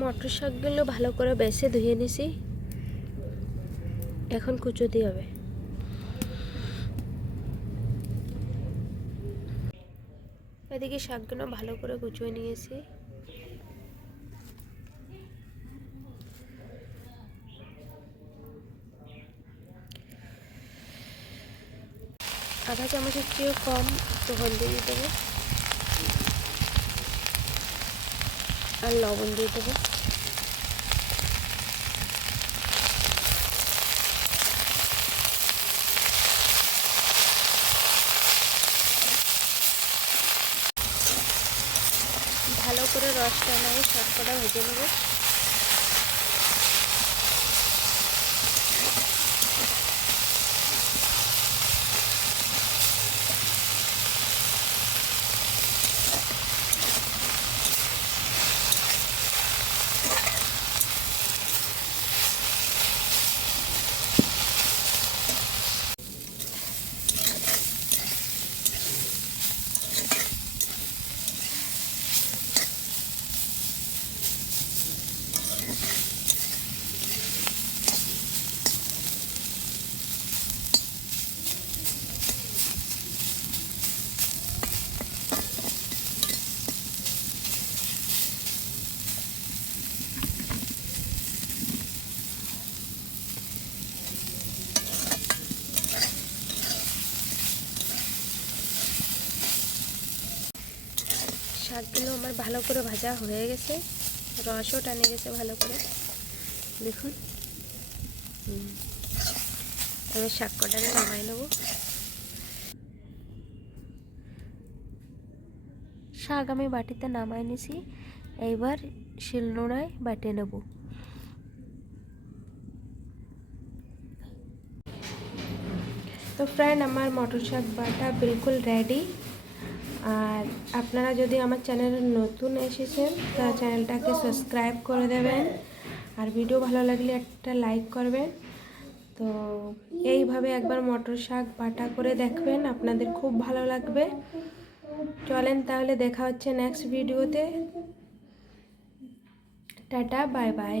মটর শাকগুলো ভালো করে বেছে ধুয়ে নিছি, এখন কুচোতে হবে। এদিকে শাকগুলো ভালো করে কুচিয়ে নিয়েছি। আধা চামচের চেয়েও কম একটু হলদি দিয়ে দেবো আর লবণ দিয়ে দেবো। ভালো করে রসটা নিয়ে শাকটা ভেজে নেব। শাকগুলো আমার ভালো করে ভাজা হয়ে গেছে, রসও টানে গেছে ভালো করে, দেখুন। এবার শাক কটাকে নামাই নেব। শাক আমি বাটিতে নামাই নিছি, এইবার শিলনোড়ায় বাটে নেব। তো ফ্রেন্ড, আমার মটর শাক বাটা বিলকুল রেডি। আর আপনারা যদি আমার চ্যানেলে নতুন এসেছেন তা চ্যানেলটাকে সাবস্ক্রাইব করে দেবেন, আর ভিডিও ভালো লাগলে একটা লাইক করবেন। তো এইভাবে একবার মটর শাক বাটা করে দেখবেন, আপনাদের খুব ভালো লাগবে। চলেন তাহলে, দেখা হচ্ছে নেক্সট ভিডিওতে। Tata, bye bye.